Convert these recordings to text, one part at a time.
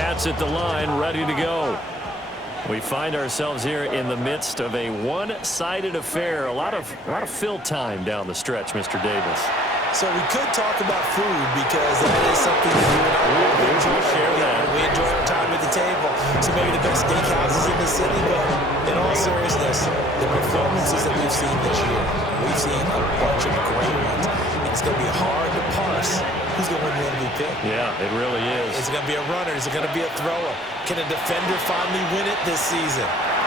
Pats at the line, ready to go. We find ourselves here in the midst of a one-sided affair. A lot of fill time down the stretch, Mr. Davis. So we could talk about food because that is something that you and I really enjoy. We enjoy our time at the table. So maybe the best steakhouses in the city, but in all seriousness, the performances that we've seen this year, we've seen a bunch of great ones. And it's going to be hard to parse who's going to win the MVP. Yeah, it really is. Is it going to be a runner? Is it going to be a thrower? Can a defender finally win it this season?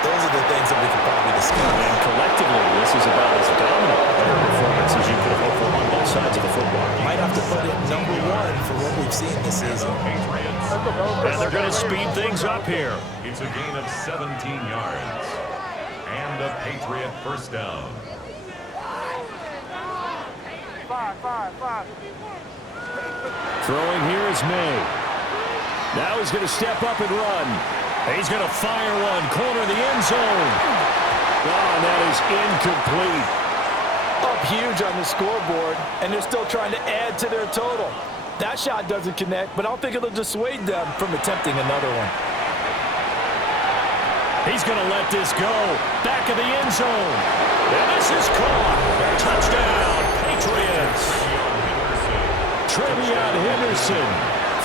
Those are the things that we could probably discuss. And collectively, this is about as dominant a performance as you could hope for on both sides of the football. Might have to put it number one for what we've seen this season. And they're going to speed things up here. It's a gain of 17 yards. And a Patriot first down. Throwing here is May. Now he's going to step up and run. He's going to fire one, corner the end zone. Oh, and that is incomplete. Up huge on the scoreboard, and they're still trying to add to their total. That shot doesn't connect, but I don't think it'll dissuade them from attempting another one. He's going to let this go. Back of the end zone. And this is caught. Touchdown, Patriots. Trevion Henderson,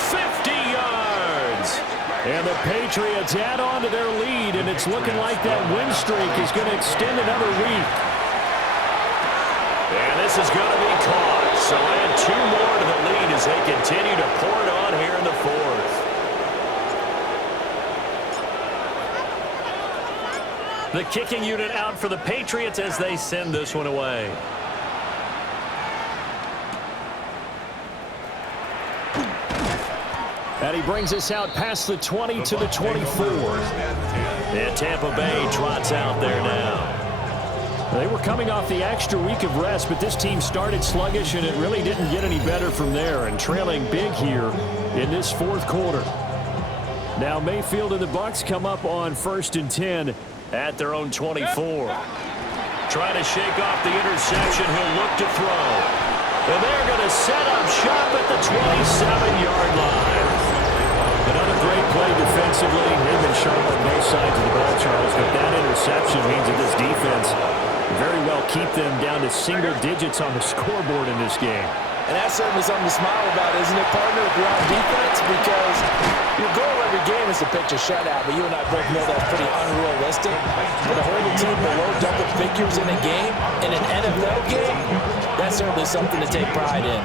50 yards. And the Patriots add on to their lead, and it's looking like that win streak is going to extend another week. And this is going to be caught. So add two more to the lead as they continue to pour it on here in the fourth. The kicking unit out for the Patriots as they send this one away. And he brings us out past the 20 to the 24. And Tampa Bay trots out there now. They were coming off the extra week of rest, but this team started sluggish, and it really didn't get any better from there, and trailing big here in this fourth quarter. Now Mayfield and the Bucs come up on 1st and 10 at their own 24. Trying to shake off the interception. He'll look to throw. And they're going to set up shop at the 27-yard line. Another great play defensively. They've been sharp on both sides of the ball, Charles, but that interception means that this defense very well keep them down to single digits on the scoreboard in this game. And that's certainly something to smile about, isn't it, partner, if you're on defense? Because your goal every game is to pitch a shutout, but you and I both know that's pretty unrealistic. But to hold a team below double figures in a game, in an NFL game, that's certainly something to take pride in.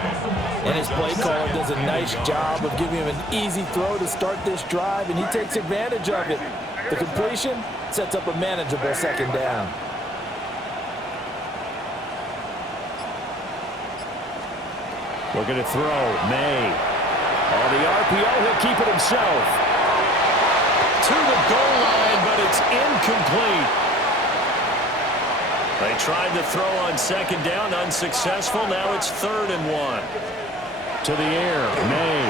And his play caller does a nice job of giving him an easy throw to start this drive, and he takes advantage of it. The completion sets up a manageable second down. Looking to throw. May. On the RPO, he'll keep it himself. To the goal line, but it's incomplete. They tried to throw on second down, unsuccessful. Now it's 3rd and 1. To the air, May.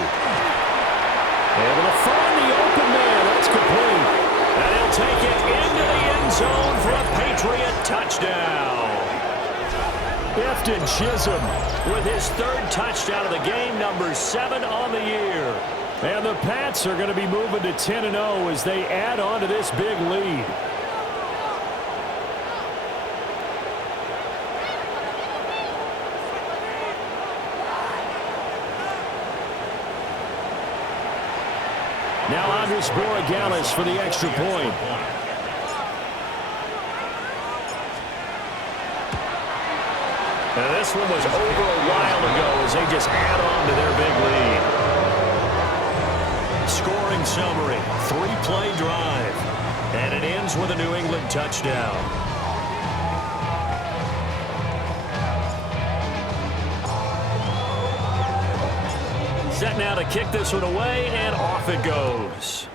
Able to find the open man. That's complete. And he'll take it into the end zone for a Patriot touchdown. Efton Chisholm with his 3rd touchdown of the game, number 7 on the year. And the Pats are going to be moving to 10-0 as they add on to this big lead. Now Andres Borregales for the extra point. And this one was over a while ago as they just add on to their big lead. Scoring summary, 3-play drive. And it ends with a New England touchdown. Set now to kick this one away, and off it goes.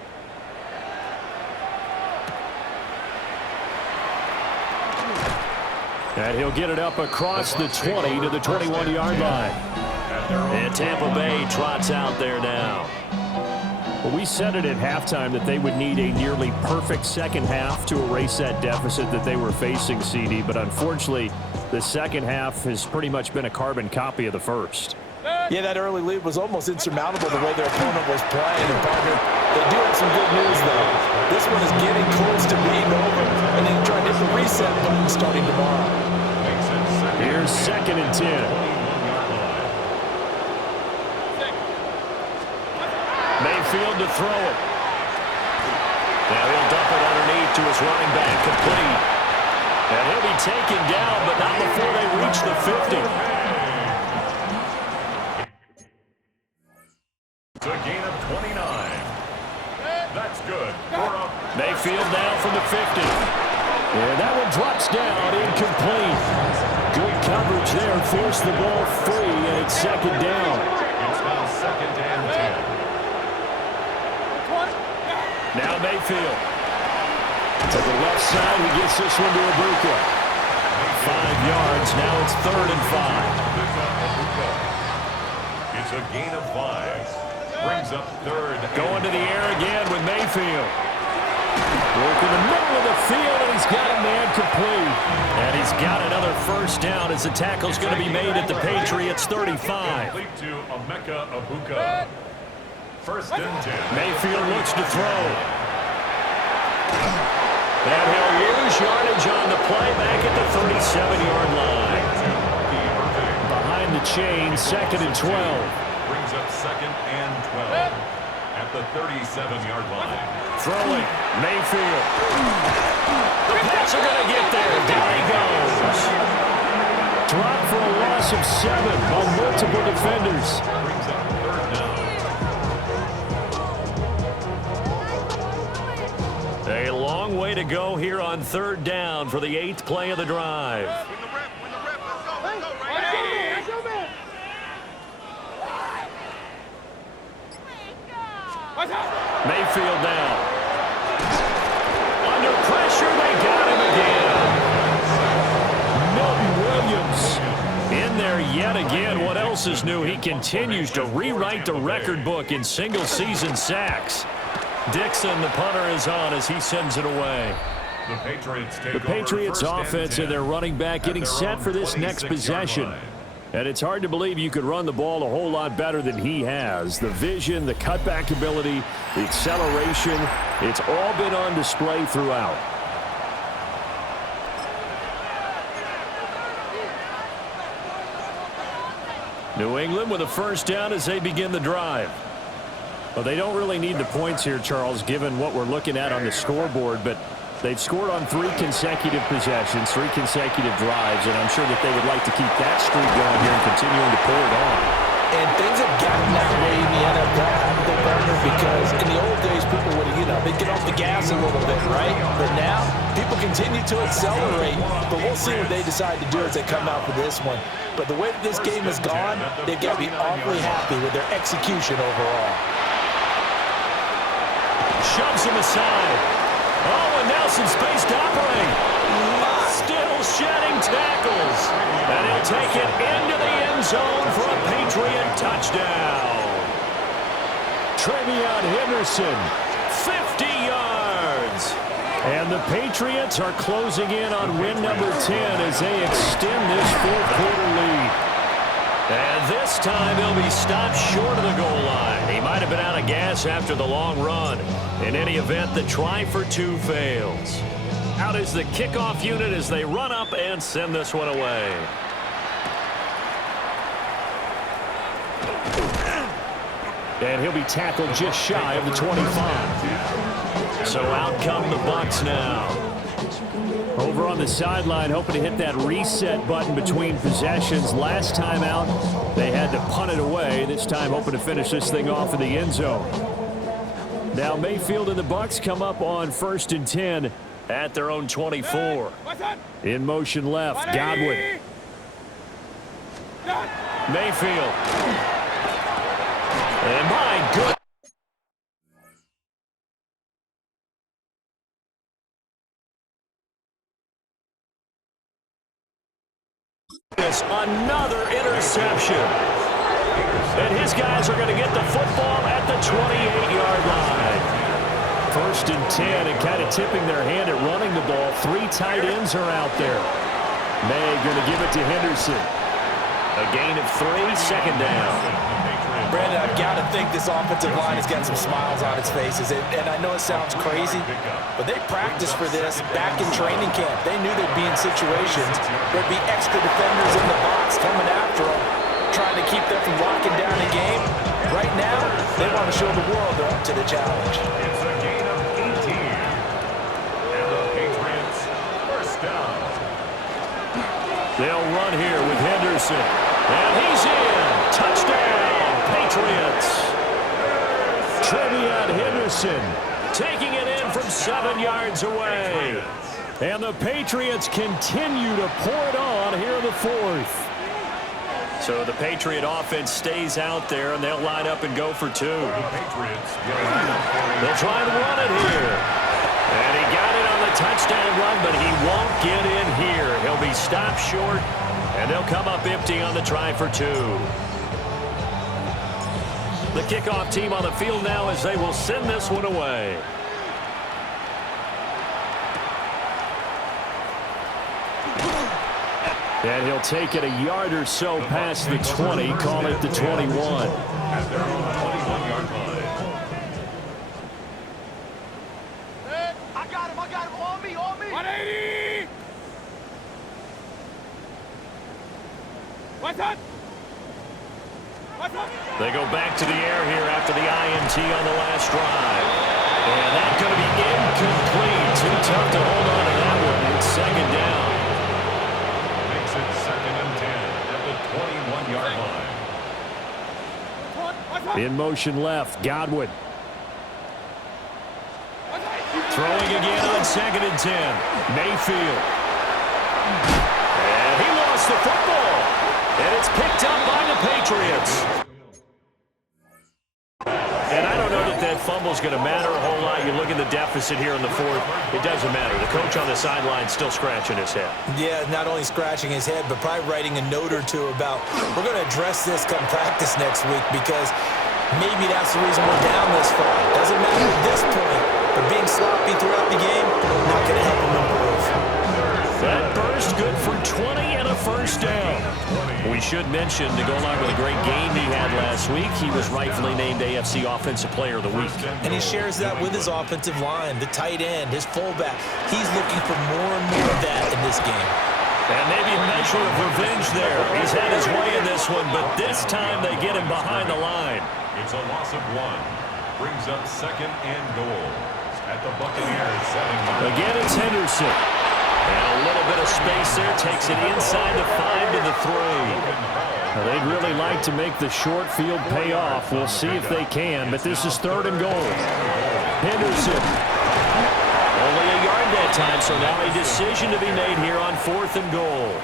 And he'll get it up across the 20 to the 21-yard line. And Tampa Bay trots out there now. Well, we said it at halftime that they would need a nearly perfect second half to erase that deficit that they were facing, CD. But unfortunately, the second half has pretty much been a carbon copy of the first. Yeah, that early lead was almost insurmountable the way their opponent was playing. And partner, They do have some good news, though. This one is getting close to being over, and then try to hit the reset button starting tomorrow. Here's 2nd and 10. Mayfield to throw it. Now he'll dump it underneath to his running back, complete. And he'll be taken down, but not before they reach the 50. It's a gain of 29. That's good. Mayfield now from the 50. And that one drops down, incomplete. Good coverage there, forced the ball free, and it's 2nd down. It's now 2nd and 10. Now Mayfield. To the left side, he gets this one to Ibuka. 5 yards, now it's 3rd and 5. It's a gain of 5. Brings up 3rd. Going to the air again with Mayfield. Work in the middle of the field, and he's got a man complete. And he's got another 1st down as the tackle's going to be made at the Patriots' 35. Complete to Emeka Ibuka. 1st and 10. Mayfield looks to throw. And he'll lose yardage on the play back at the 37-yard line. Behind the chain, 2nd and 12. Brings up 2nd and 12 at the 37-yard line. Throwing, Mayfield. The pass are going to get there. Down he goes. Drop for a loss of 7 on multiple defenders. Brings up 3rd down. A long way to go here on 3rd down for the 8th play of the drive. Mayfield now. Under pressure, they got him again. Milton Williams in there yet again. What else is new? He continues to rewrite the record book in single-season sacks. Dixon, the punter, is on as he sends it away. The Patriots offense and their running back getting set for this next possession. And it's hard to believe you could run the ball a whole lot better than he has. The vision, the cutback ability, the acceleration, it's all been on display throughout. New England with a 1st down as they begin the drive. Well, they don't really need the points here, Charles, given what we're looking at on the scoreboard, but they've scored on 3 consecutive possessions, 3 consecutive drives, and I'm sure that they would like to keep that streak going here and continuing to pour it on. And things have gotten that way in the NFL, haven't they, partner? Because in the old days, people would, they'd get off the gas a little bit, right? But now, people continue to accelerate, but we'll see what they decide to do as they come out for this one. But the way that this game has gone, they've got to be awfully happy with their execution overall. Shoves him aside. Oh, and Nelson space to operate. Still shedding tackles. And he'll take it into the end zone for a Patriot touchdown. Trevion Henderson, 50 yards. And the Patriots are closing in on win number 10 as they extend this 4th-quarter lead. And this time he'll be stopped short of the goal line. He might have been out of gas after the long run. In any event, the try for 2 fails. Out is the kickoff unit as they run up and send this one away. And he'll be tackled just shy of the 25. So out come the Bucs now. Over on the sideline, hoping to hit that reset button between possessions. Last time out, they had to punt it away. This time, hoping to finish this thing off in the end zone. Now Mayfield and the Bucs come up on 1st and 10 at their own 24. In motion left, Godwin. Mayfield. And my goodness. Another interception. And his guys are going to get the football at the 28-yard line. 1st and 10, and kind of tipping their hand at running the ball. 3 tight ends are out there. May going to give it to Henderson. A gain of 3, 2nd down. Brandon, I've got to think this offensive line has got some smiles on its faces. And I know it sounds crazy, but they practiced for this back in training camp. They knew they'd be in situations where there'd be extra defenders in the box coming after them, trying to keep them from locking down a game. Right now, they want to show the world they're up to the challenge. It's a gain of 18. And the Patriots first down. They'll run here with Henderson. And he's in. Touchdown, Patriots. Trevion Henderson taking it in from 7 yards away. And the Patriots continue to pour it on here in the fourth. So the Patriot offense stays out there, and they'll line up and go for 2. The Patriots will line up for They'll try and run it here. And he got it on the touchdown run, but he won't get in here. He'll be stopped short, and they'll come up empty on the try for 2. The kickoff team on the field now as they will send this one away. And he'll take it a yard or so past the 20, call it the 21. at their own 21-yard line. I got him, on me. 180! What's up? They go back to the air here after the INT on the last drive. And that's going to be incomplete. Too tough to hold on to that one. It's second down. Makes it 2nd and 10 at the 21-yard line. In motion left, Godwin. Throwing again on 2nd and 10. Mayfield. And he lost the football. And it's picked up by the Patriots. And I don't know that fumble's going to matter a whole lot. You look at the deficit here in the fourth. It doesn't matter. The coach on the sideline still scratching his head. Yeah, not only scratching his head, but probably writing a note or two about, we're going to address this come practice next week because maybe that's the reason we're down this far. Doesn't matter at this point, but being sloppy throughout the game, not going to help him improve. That burst good for 20 and a first down. We should mention, to go along with a great game he had last week, he was rightfully named AFC Offensive Player of the Week. And he shares that with his offensive line, the tight end, his fullback. He's looking for more and more of that in this game. And maybe a measure of revenge there. He's had his way in this one, but this time they get him behind the line. It's a loss of 1. Brings up 2nd and goal at the Buccaneers 7-yard line. Again, it's Henderson. And a little bit of space there. Takes it inside the 5 to the 3. Now, they'd really like to make the short field pay off. We'll see if they can, but this is 3rd and goal. Henderson. Only a yard that time, so now a decision to be made here on 4th and goal.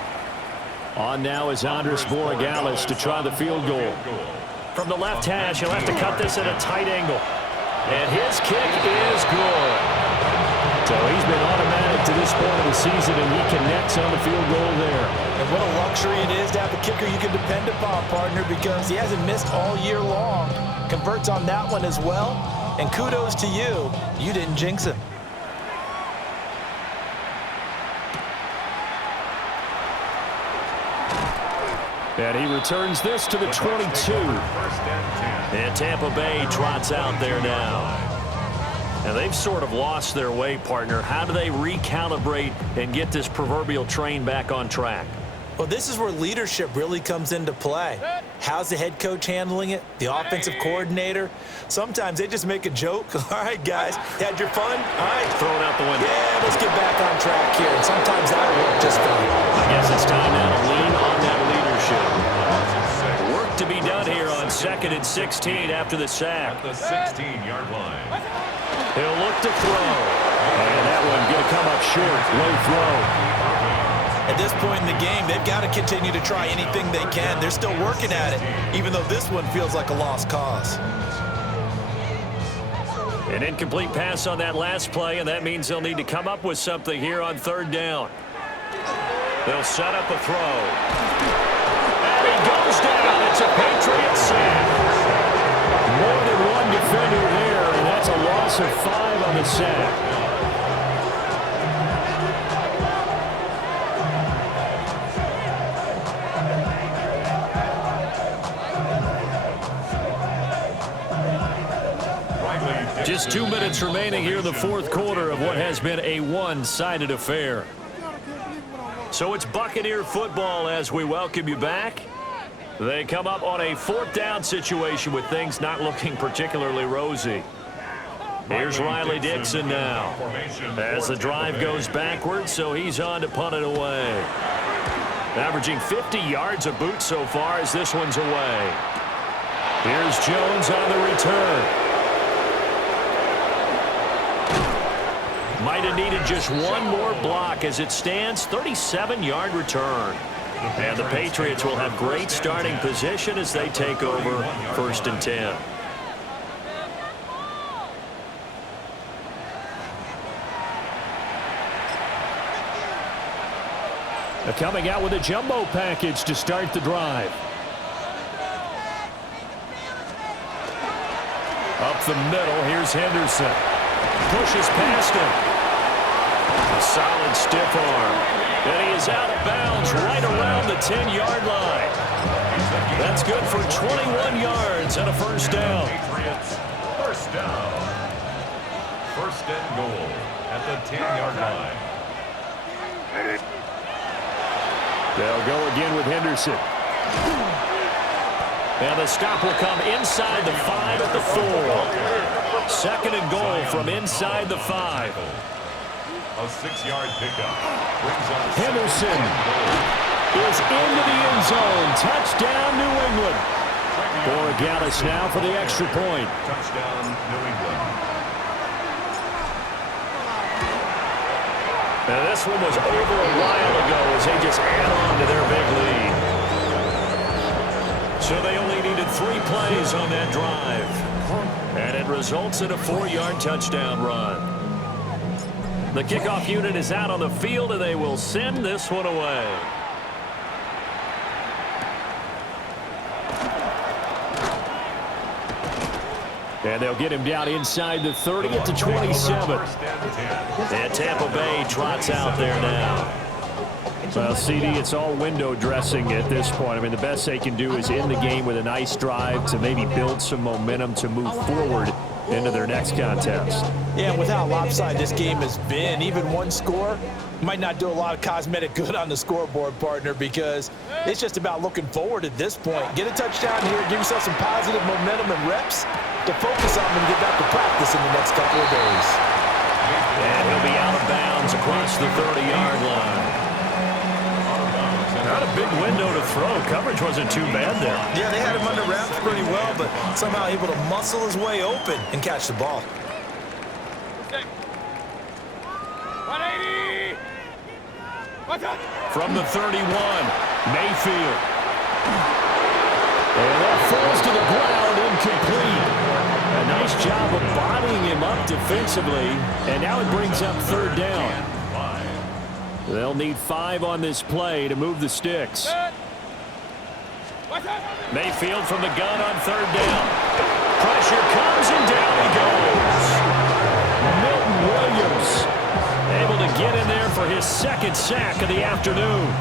On now is Andres Borregales to try the field goal. From the left hash, he'll have to cut this at a tight angle. And his kick is good. So he's been automatic to this point of the season, and he connects on the field goal there. And what a luxury it is to have a kicker you can depend upon, partner, because he hasn't missed all year long. Converts on that one as well. And kudos to you. You didn't jinx him. And he returns this to the 22. And Tampa Bay trots out there now. Now, they've sort of lost their way, partner. How do they recalibrate and get this proverbial train back on track? Well, this is where leadership really comes into play. How's the head coach handling it? The offensive coordinator? Sometimes they just make a joke. All right, guys, had your fun? All right. Throw it out the window. Yeah, let's get back on track here. And sometimes that'll work just fine. I guess it's time now to lean on that leadership. Work to be done here on 2nd and 16 after the sack. At the 16-yard line. He'll look to throw. And that one going to come up short. Low throw. At this point in the game, they've got to continue to try anything they can. They're still working at it, even though this one feels like a lost cause. An incomplete pass on that last play, and that means they'll need to come up with something here on 3rd down. They'll set up a throw. And he goes down. It's a Patriot sack. More than one defender there, and that's a loss of 5 on the sack. Just 2 minutes remaining here in the fourth quarter of what has been a one-sided affair. So it's Buccaneer football as we welcome you back. They come up on a fourth down situation with things not looking particularly rosy. Here's Riley Dixon now as the drive goes backwards, so he's on to punt it away. Averaging 50 yards a boot so far as this one's away. Here's Jones on the return. Might have needed just one more block as it stands, 37-yard return. And the Patriots will have great starting position as they take over 1st and 10. Coming out with a jumbo package to start the drive. Up the middle, here's Henderson. Pushes past him. A solid stiff arm. And he is out of bounds right around the 10-yard line. That's good for 21 yards and a first down. Patriots, first down. 1st and goal at the 10-yard line. They'll go again with Henderson. And the stop will come inside the 5 at the 4. 2nd and goal from inside the 5. A 6-yard pickup. Henderson is into the end zone. Touchdown, New England. Borregales now for the extra point. Touchdown, New England. Now this one was over a while ago as they just add on to their big lead. So they only needed 3 plays on that drive. And it results in a 4-yard touchdown run. The kickoff unit is out on the field, and they will send this one away. And they'll get him down inside the 30 at the 27. And Tampa Bay trots out there now. Well, CD, it's all window dressing at this point. I mean, the best they can do is end the game with a nice drive to maybe build some momentum to move forward into their next contest. Yeah, and with how lopsided this game has been, even one score might not do a lot of cosmetic good on the scoreboard, partner, because it's just about looking forward at this point. Get a touchdown here, give yourself some positive momentum and reps to focus on and get back to practice in the next couple of days. And he'll be out of bounds across the 30-yard line. Not a big window to throw. Coverage wasn't too bad there. Yeah, they had him under wraps pretty well, but somehow able to muscle his way open and catch the ball. 180! From the 31, Mayfield. And that falls to the ground, incomplete. A nice job of bodying him up defensively, and now it brings up 3rd down. They'll need 5 on this play to move the sticks. Mayfield from the gun on 3rd down. Pressure comes, and down he goes. Milton Williams able to get in there for his 2nd sack of the afternoon.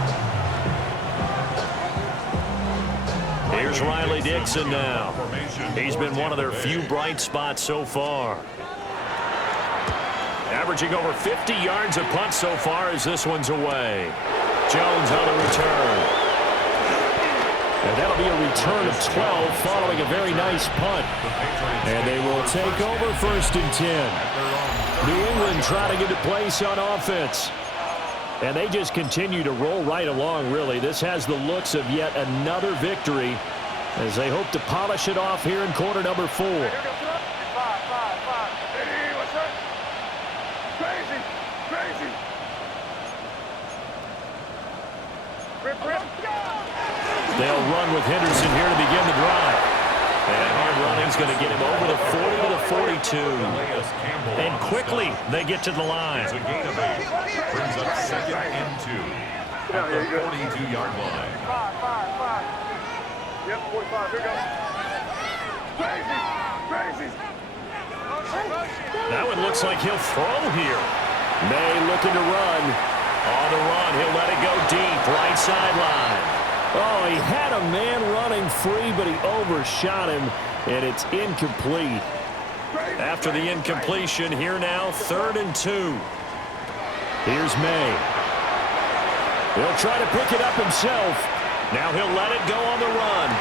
Here's Riley Dixon now. He's been one of their few bright spots so far. Averaging over 50 yards a punt so far as this one's away. Jones on the return. And that'll be a return of 12 following a very nice punt. And they will take over 1st and 10. New England trying to get a place on offense. And they just continue to roll right along, really. This has the looks of yet another victory as they hope to polish it off here in quarter number 4. They'll run with Henderson here to begin the drive. And hard running's going to get him over the 40 to the 42. And quickly they get to the line. It's a gain of 8. Brings up 2nd and 2 at the 42-yard line. 5. Yep, 45. Here we go. Crazy. That one looks like he'll throw here. May looking to run. On the run, he'll let it go deep, right sideline. Oh, he had a man running free, but he overshot him, and it's incomplete. After the incompletion, here now, 3rd and 2. Here's May. He'll try to pick it up himself. Now he'll let it go on the run.